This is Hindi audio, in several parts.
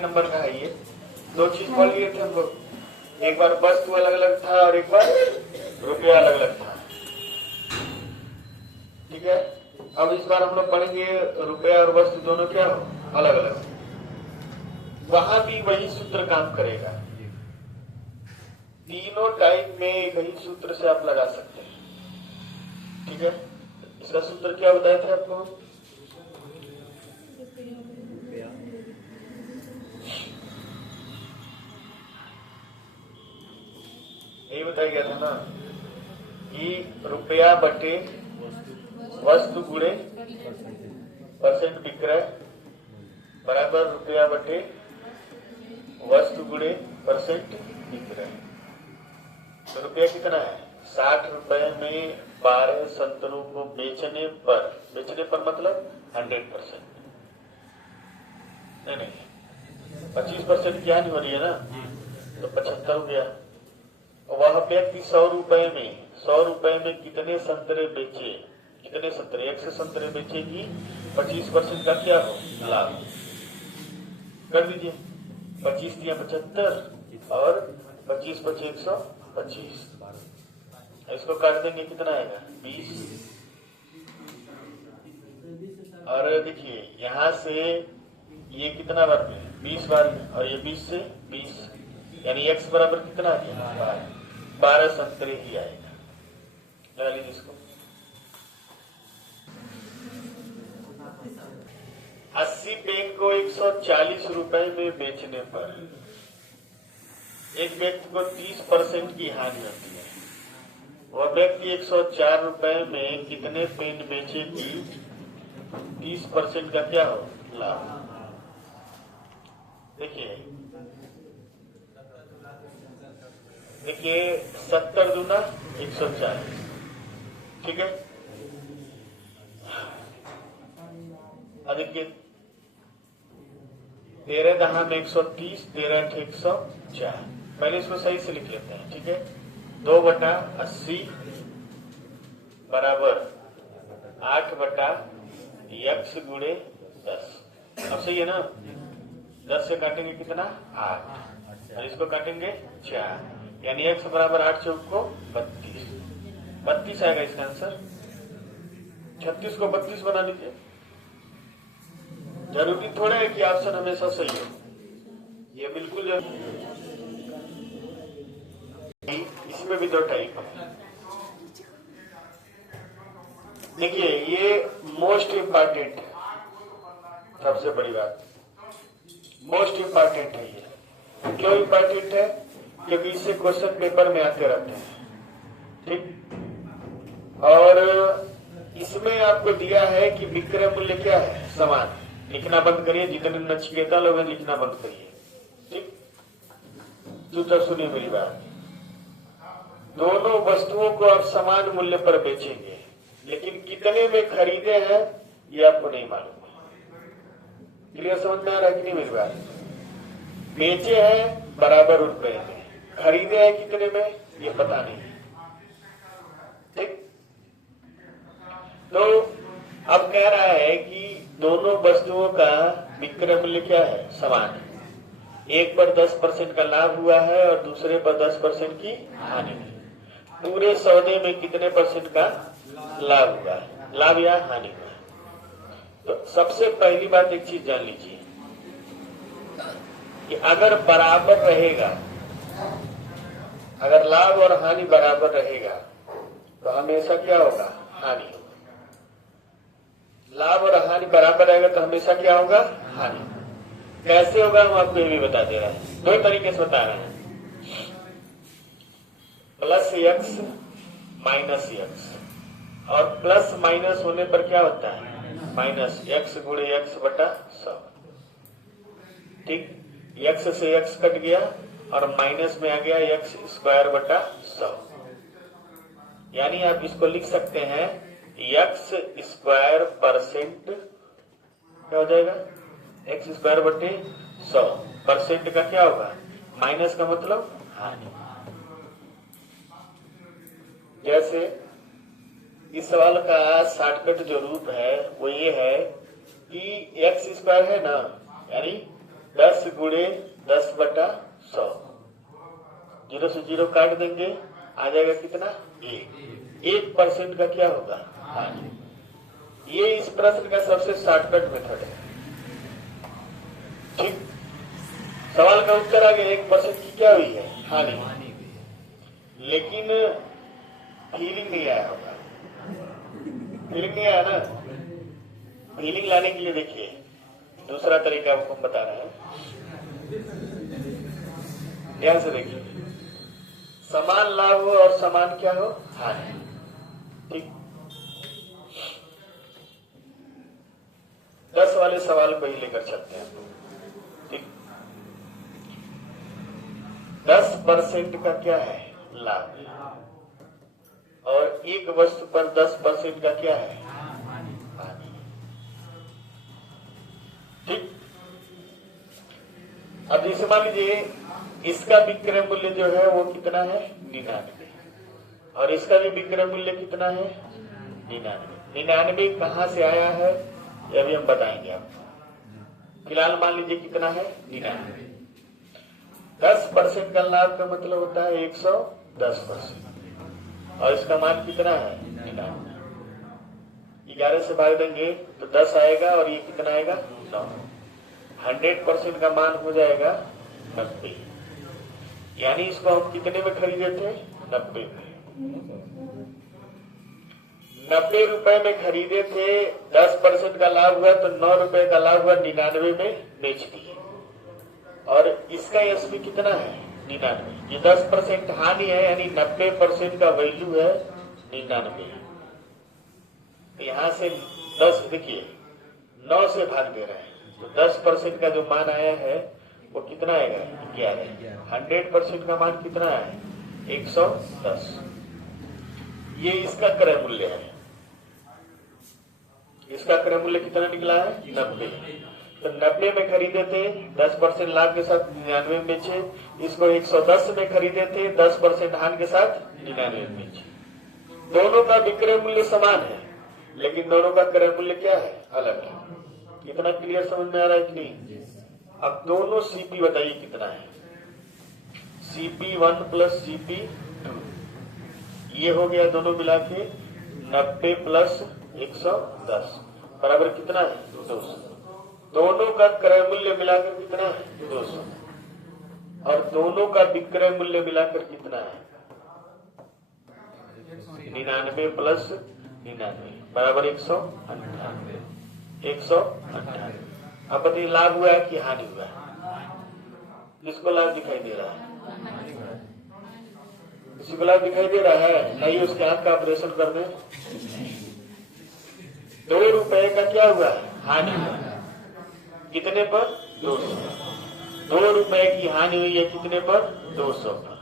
नंबर का है ये। दो चीज बोल लिए थे हम लोग, एक बार वस्तु अलग अलग था और एक बार रुपया अलग अलग था। ठीक है, अब इस बार हम लोग पढ़ेंगे रुपया और वस्तु दोनों क्या हो अलग अलग। वहां भी वही सूत्र काम करेगा, तीनों टाइप में एक ही सूत्र से आप लगा सकते हैं। ठीक है, इसका सूत्र क्या बताया था आपको? यही बताया गया था ना कि रुपया बटे वस्तु गुणे परसेंट विक्रय बराबर रुपया बटे वस्तु गुणे परसेंट विक्रय। तो रुपया कितना है? 60 रुपए में 12 संतरों को बेचने पर मतलब 100%। नहीं 25% क्या नहीं हो रही है ना, तो 75 हो गया। वह व्यक्ति 100 रुपए में कितने संतरे बेचे? कितने संतरे? 100 संतरे बेचेगी, 25% का क्या हो लाभ कर दीजिए। 25 दिया 75 और 25 बचे 125। इसको काट देंगे, कितना आएगा? 20। और देखिए यहां से ये कितना बार में? 20 बार में, और ये 20 से 20, यानी x बराबर कितना आ गया? 12 संतरे ही आएगा। लगा लीजिए इसको। 80 पेन को 140 रुपए में बेचने पर एक व्यक्ति को 30% की हानि होती है। वह व्यक्ति 104 रुपए में कितने पेन बेचेगी? 30% का क्या हो लाभ? देखिए 70 दूना 140। ठीक है, देखिए 13 दहा में 130, 13 8 104। पहले इसको सही से लिख लेते हैं। ठीक है, 2/80 बराबर 8/x गुणे 10। अब सही है ना? 10 से काटेंगे कितना? 8, और इसको काटेंगे 4, यानी x बराबर 8 चौक को 32 आएगा इसका आंसर। 36 को 32 बना लीजिए। जरूरी थोड़ा है कि ऑप्शन हमेशा सही हो, ये बिल्कुल जरूरी। इसमें भी दो टाइप है। देखिए ये मोस्ट इंपॉर्टेंट है, सबसे बड़ी बात मोस्ट इंपॉर्टेंट है ये। क्यों इंपॉर्टेंट है? क्योंकि इससे क्वेश्चन पेपर में आते रहते हैं। ठीक, और इसमें आपको दिया है कि विक्रय मूल्य क्या है? समान। लिखना बंद करिए, जितने नचिकेता लोग हैं लिखना बंद करिए। ठीक, तो सुनिए मेरी बात। दोनों वस्तुओं को आप समान मूल्य पर बेचेंगे, लेकिन कितने में खरीदे हैं ये आपको नहीं मालूम। क्लियर समझ में आ रहा है कि नहीं मेरी बात? बेचे हैं बराबर रुपए में, खरीदे हैं कितने में ये पता नहीं। ठीक, तो अब कह रहा है कि दोनों वस्तुओं का विक्रय मूल्य क्या है? समान है। एक पर 10% का लाभ हुआ है और दूसरे पर 10% की हानि है। पूरे सौदे में कितने % का लाभ हुआ है? लाभ या हानि हुआ है? तो सबसे पहली बात एक चीज जान लीजिए कि अगर बराबर रहेगा, अगर लाभ और हानि बराबर रहेगा तो हमेशा क्या होगा? हानि होगा। लाभ और हानि बराबर रहेगा तो हमेशा क्या होगा? हानि। कैसे होगा हम आपको ये भी बता दे रहे हैं, दो तरीके से बता रहे हैं। +x -x, और प्लस माइनस होने पर क्या होता है? -x गुणे x बटा 100। ठीक, x से x कट गया और माइनस में आ गया x स्क्वायर बटा 100। यानी आप इसको लिख सकते हैं x स्क्वायर % क्या हो जाएगा? x स्क्वायर बटे 100। % का क्या होगा? माइनस का मतलब हानि। जैसे इस सवाल का शॉर्टकट जो रूप है वो ये है कि x स्क्वायर है ना, यानी 10 गुणे 10/100, 0 से 0 काट देंगे, आ जाएगा कितना? 1% का क्या होगा? हानि। ये इस प्रश्न का सबसे शॉर्टकट मेथड है। ठीक, सवाल का उत्तर आ गया, 1% की क्या हुई है? हानि। लेकिन फीलिंग नहीं आया होगा, फीलिंग नहीं आया ना। फीलिंग लाने के लिए देखिए दूसरा तरीका आपको हम बता रहे हैं, ध्यान से देखिए। समान लाभ हो और समान क्या हो? हानि। ठीक, 10 वाले सवाल को ही लेकर चलते हैं। ठीक, 10% का क्या है? लाभ। और एक वस्तु पर 10% का क्या है? हानि। ठीक, अब जैसे मान लीजिए इसका विक्रय मूल्य जो है वो कितना है? 99, और इसका भी विक्रय मूल्य कितना है? 99। 99 कहां से आया है ये अभी हम बताएंगे आपको। फिलहाल मान लीजिए कितना है? 99। 10% का लाभ का मतलब होता है 110%, और इसका मान कितना है? 99। 11 से भाग देंगे तो 10 आएगा, और ये कितना आएगा? 9। 100% का मान हो जाएगा 90। यानी इसको हम कितने में खरीदे थे? 90 में। 90 रुपए में खरीदे थे, 10% का लाभ हुआ तो 9 रुपए का लाभ हुआ, 99 में बेच दिए। और इसका एसपी कितना है? 99। ये 10% हानि है, यानी 90% का वैल्यू है 99। तो यहां से 10 देखिए 9 से भाग दे रहे हैं, तो 10% का जो मान आया है वो कितना आएगा? 11। 100% का मान कितना है? 110। ये इसका क्रय मूल्य है। इसका क्रय मूल्य कितना निकला है? 90। तो 90 में खरीदे थे, 10% लाभ के साथ 99 में बेचे। इसको 110 में खरीदे थे, 10% हानि के साथ 99 में बेचे। दोनों का विक्रय मूल्य समान है, लेकिन दोनों का क्रय मूल्य क्या है? अलग है। इतना क्लियर समझ में आ रहा है कि नहीं? अब दोनों सीपी बताइए कितना है? CP1 प्लस CP2, ये हो गया दोनों मिला के 90 प्लस 110 बराबर कितना है? 200। दोनों का क्रय मूल्य मिलाकर कितना है? 200। और दोनों का विक्रय मूल्य मिलाकर कितना है? 99 प्लस 99 बराबर 198। 198। अब बताइए लाभ हुआ है कि हानि हुआ है? किसको लाभ दिखाई दे रहा है? किसी को लाभ दिखाई दे रहा है? नहीं, उसके आंख का ऑपरेशन कर दें। 2 रुपए का क्या हुआ है? हानि हुआ। कितने पर? 200। 2 रुपए की हानि हुई है कितने पर? 200 पर।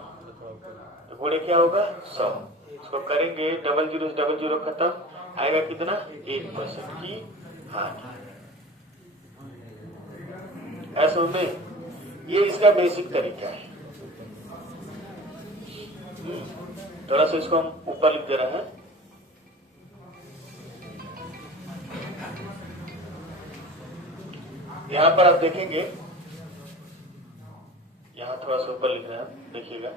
तो गुणे क्या होगा? 100। इसको करेंगे, 00 से 00 खत्म, आएगा कितना? 1% की हानि। ऐसा में ये इसका बेसिक तरीका है। थोड़ा सा इसको हम ऊपर लिख दे रहे हैं। यहां पर आप देखेंगे, यहां थोड़ा सा ऊपर लिख रहे हैं, देखिएगा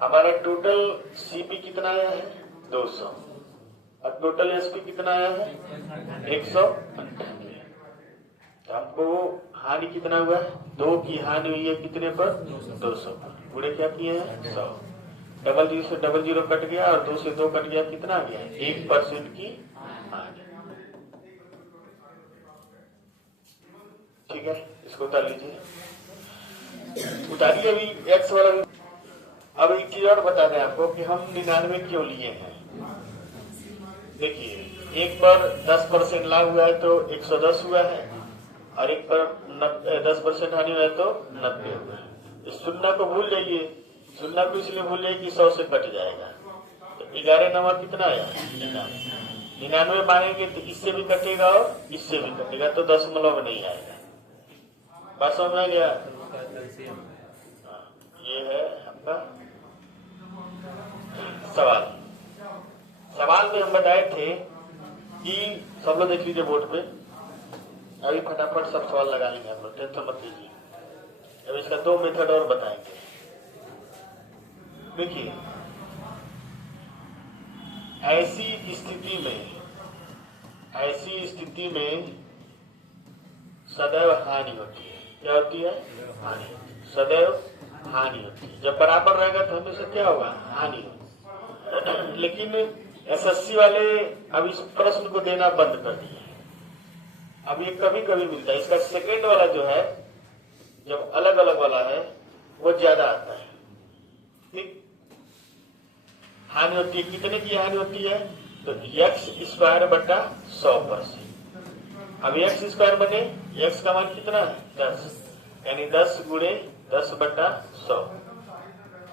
हमारा टोटल सीपी कितना आया है? 200। और टोटल एसपी कितना आया है? 198। तो हमको हानि कितना हुआ है? 2 की हानि हुई है कितने पर? 200 पर। गुणे क्या किए हैं? 100। 00 से 00 कट गया, और 2 से 2 कट गया, कितना आ गया? 1% की हानि। ठीक है, इसको उतार लीजिए, उतारिए अभी एक्स वाला। अब एक चीज और बता दें आपको कि हम 99 क्यों लिए हैं। देखिए, एक पर 10% लाभ हुआ है तो 110 हुआ है, और एक पर 10% हानि हुआ है तो 90 हुआ है। इस शून्य को भूल जाइए, शून्य को इसलिए भूल जाइए कि 100 से कट जाएगा। तो 11 नंबर कितना आया? 99 मानेंगे तो इससे भी कटेगा और इससे भी कटेगा, तो दशमलव में नहीं आएगा। बात समझ में आ गया? ये है आपका सवाल। सवाल में हम बताए थे कि सब लोग देख लीजिए बोर्ड पे, अभी फटाफट सब सवाल लगा लेंगे हम लोग, टेंशन मत लीजिए। अब इसका दो मेथड और बताएंगे। देखिए, ऐसी स्थिति में सदैव हानि होती है। क्या होती है? हानि। सदैव हानि होती है। जब बराबर रहेगा तो हमेशा क्या होगा? हानि होगी। लेकिन एसएससी वाले अब इस प्रश्न को देना बंद कर दिए। अब ये कभी कभी मिलता है। इसका सेकेंड वाला जो है, जब अलग अलग वाला है, वो ज्यादा आता है। ठीक, हानि होती है। कितने की हानि होती है? तो x स्क्वायर बटा 100%। अब x स्क्वायर बने, x का मान कितना है? 10, यानी 10 गुणे 10 बटा 100।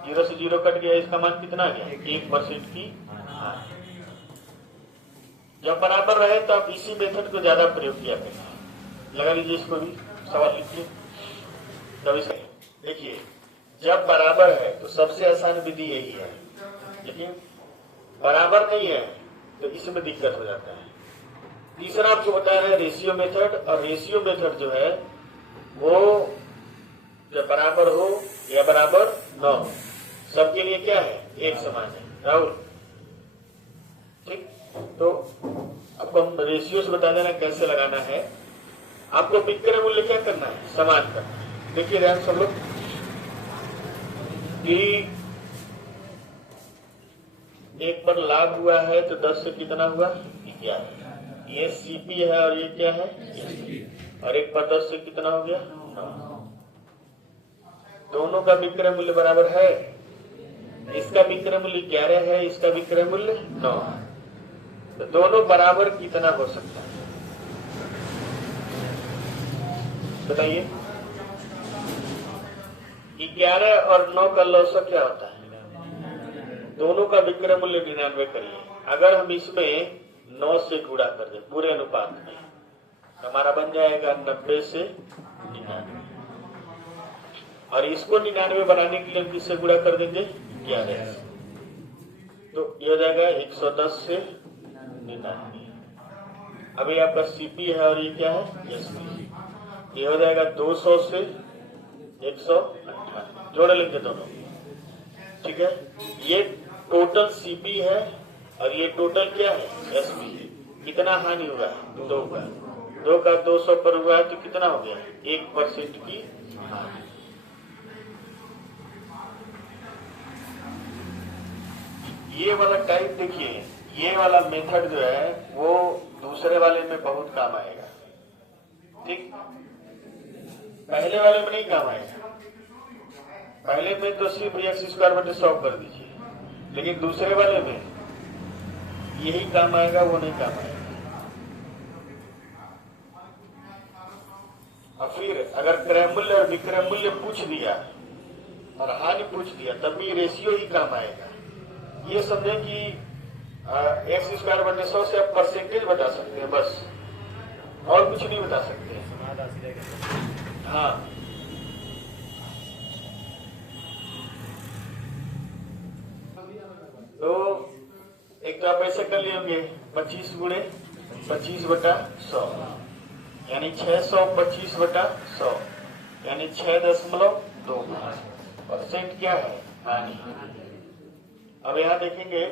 0 से 0 कट गया, इसका मान कितना आ गया? 1% की हानि। जब बराबर रहे तो आप इसी मेथड को ज्यादा प्रयोग किया करें। लगा लीजिए, इसको भी सवाल लिखिए। तभी से देखिए, जब बराबर है तो सबसे आसान विधि यही है, लेकिन बराबर नहीं है तो इसमें दिक्कत हो जाता है। तीसरा आपको बताया है रेशियो मेथड, और रेशियो मेथड जो है वो जब बराबर हो या बराबर न हो, सबके लिए क्या है? एक समान है। राहुल, ठीक। तो अब हम रेशियो से बता देना कैसे लगाना है। आपको विक्रय मूल्य क्या करना है? समान करना है। देखिए ध्यान सब लोग कि एक पर लाभ हुआ है तो 10 से कितना हुआ? 11। ये सीपी है और ये क्या है? और एक पर 10 से कितना हो गया? 9। दोनों का विक्रय मूल्य बराबर है। इसका विक्रय मूल्य 11 है, इसका विक्रय मूल्य 9। तो दोनों बराबर कितना हो सकता है? बताइए। 11 और 9 का लौसक क्या होता है? दोनों का विक्रय मूल्य 99 करिए। अगर हम इसमें 9 से गुणा कर दें पूरे अनुपात में, हमारा बन जाएगा 90 से 99। और इसको 99 बनाने के लिए हम किससे गुणा कर देंगे? 11 से। तो ये हो जाएगा 110 से 99। अभी आपका सीपी है और ये क्या है? एसपी। ये हो जाएगा 200 से 158। जोड़ लेंगे दोनों, ठीक है। ये टोटल सीपी है और ये टोटल क्या है? एसपी। कितना हानि हुआ? 2 का। 2 का 200 पर हुआ है तो कितना हो गया? 1% की हानि। ये वाला टाइप देखिए, ये वाला मेथड जो है वो दूसरे वाले में बहुत काम आएगा। ठीक, पहले वाले में नहीं काम आएगा। पहले में तो सिर्फ x स्क्वायर बटे 100 कर दीजिए, लेकिन दूसरे वाले में यही काम आएगा, वो नहीं काम आएगा। और फिर अगर क्रय मूल्य और विक्रय मूल्य पूछ दिया और हानि पूछ दिया, तब भी रेशियो ही काम आएगा। ये समझे कि x स्क्वायर बटे 100 से आप परसेंटेज बता सकते हैं, बस और कुछ नहीं बता सकते। हाँ, तो एक तो आप ऐसे कर लिए होंगे 25 गुणे 25 बटा 100, यानी 625 बटा 100, यानी 6.2%। क्या है? हानि। अब यहाँ देखेंगे,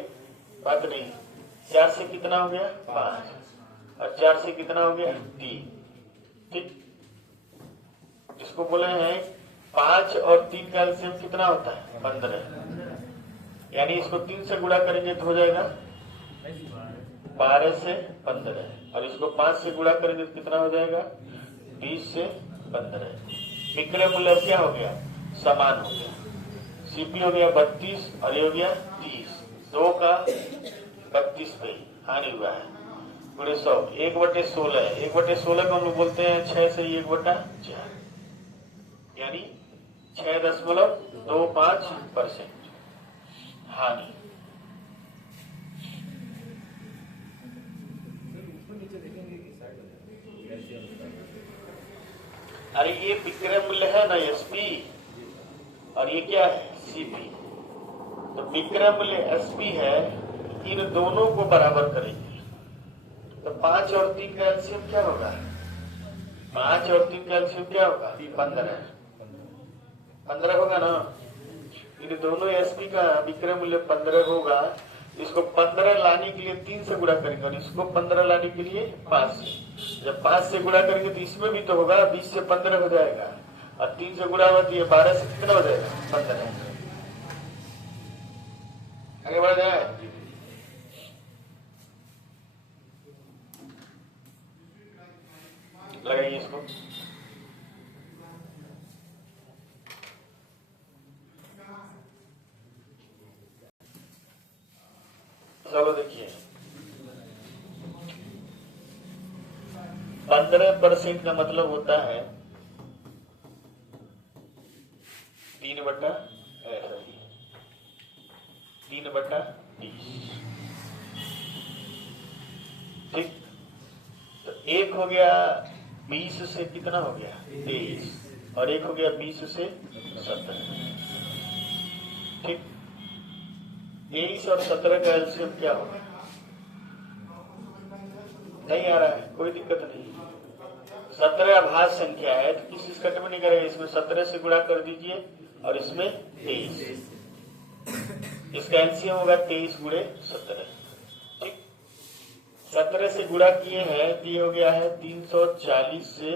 बात नहीं, 4 से कितना हो गया? 5, और 4 से कितना हो गया? 3। ठीक, इसको बोले हैं 5 और 3 का एलसीएम कितना होता है? 15। यानी इसको 3 से गुणा करेंगे तो हो जाएगा 12 से 15, और इसको 5 से गुणा करेंगे तो कितना हो जाएगा? 20 से 15। विक्रय मूल्य क्या हो गया? समान हो गया। सीपी हो गया 32 और ये हो गया 30। 2 का 32 पे हानि हुआ है, गुणे 100। 1/16 है। 1/16 को हम लोग बोलते हैं 6 से 1/4, यानी 6.25% हानि। अरे ये विक्रय मूल्य है ना, एसपी, और ये क्या है? सीपी। तो विक्रय मूल्य एसपी है, इन दोनों को बराबर करेंगे तो 5 और 3 का एलसीएम क्या होगा? 5 और 3 का एलसीएम क्या होगा? 15। 15 होगा ना। इन दोनों एसपी का विक्रय मूल्य 15 होगा। इसको 15 लाने के लिए 3 से गुणा करेंगे और इसको 15 लाने के लिए 5 से। जब 5 से गुणा करेंगे तो इसमें भी तो होगा, 20 से 15 हो जाएगा और 3 से गुणा होती है 12 से कितना हो जाएगा 15। आगे बढ़ जाए। लगाइए इसको। चलो देखिए 15% का मतलब होता है 3/20। ठीक, तो एक हो गया 20 से कितना हो गया 23 और एक हो गया 20 से 17। ठीक, 23 और 17 का एलसीएम क्या होगा? नहीं आ रहा है, कोई दिक्कत नहीं। 17 अभाज्य संख्या है तो किसी से कट में नहीं करेगा। इसमें 17 से गुणा कर दीजिए और इसमें 23। इसका एलसीएम होगा 23 गुणे 17। ठीक, 17 से गुणा किए हैं तो ये हो गया है 340 से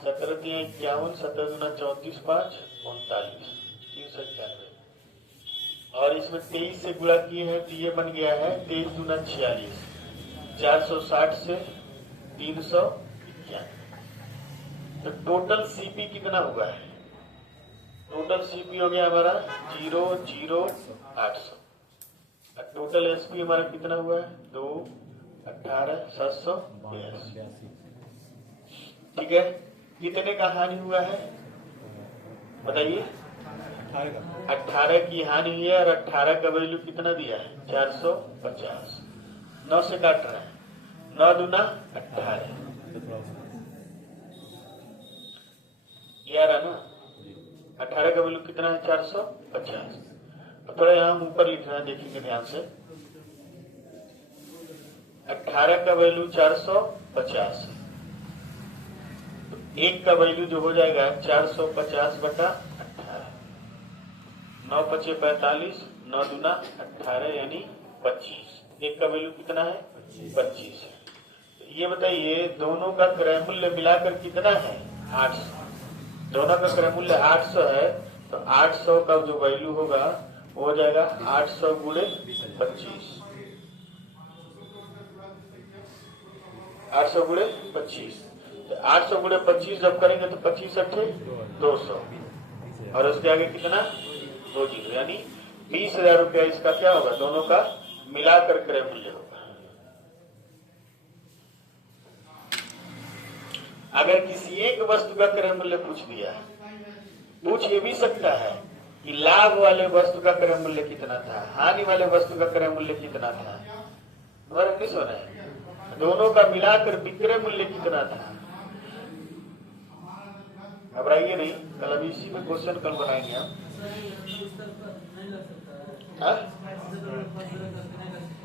17 दिए 51, 17 गुना 34 5 39 391 और इसमें 23 से गुणा किए हैं तो ये बन गया है 23 गुना 46 460 से 391। तो टोटल सीपी कितना हुआ है? टोटल सीपी हो गया हमारा 00800 और टोटल एसपी हमारा कितना हुआ है 2 18 782। ठीक है, कितने का हानि हुआ है बताइए? 18 की हानि हुई है और 18 का वैल्यू कितना दिया है 450। 9 से काट रहा है, 9 दूना 18 ये आ रहा ना। 18 का वैल्यू कितना है 450। तो थोड़ा यहाँ हम ऊपर लिख रहे हैं, देखिए ध्यान से। 18 का वैल्यू 450 तो एक का वैल्यू जो हो जाएगा 450/18। 9 पचे 45, 9 दूना 18 यानी 25। एक का वैल्यू कितना है 25 है। तो ये बताइए दोनों का क्रय मूल्य मिलाकर कितना है 800। दोनों का क्रय मूल्य 800 है तो 800 का जो वैल्यू होगा वो हो जाएगा 800 गुणे 25। 800 गुणे 25 तो 800 गुणे 25 जब करेंगे तो 25 अट्ठे 200 और उसके आगे कितना 2 जीरो यानी 20,000 रुपया इसका क्या होगा? दोनों का मिलाकर क्रय मूल्य होगा। अगर किसी एक वस्तु का क्रय मूल्य पूछ दिया, पूछ ये भी सकता है कि लाभ वाले वस्तु का क्रय मूल्य कितना था, हानि वाले वस्तु का क्रय मूल्य कितना था। तुम्हारा नहीं सुना है? दोनों का मिलाकर विक्रय मूल्य कितना था। घबराइए नहीं, कल अभी इसी में क्वेश्चन कल बनाएंगे हम।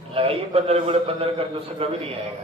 लगाइए 15 गुणे 15 करके उससे कभी नहीं आएगा।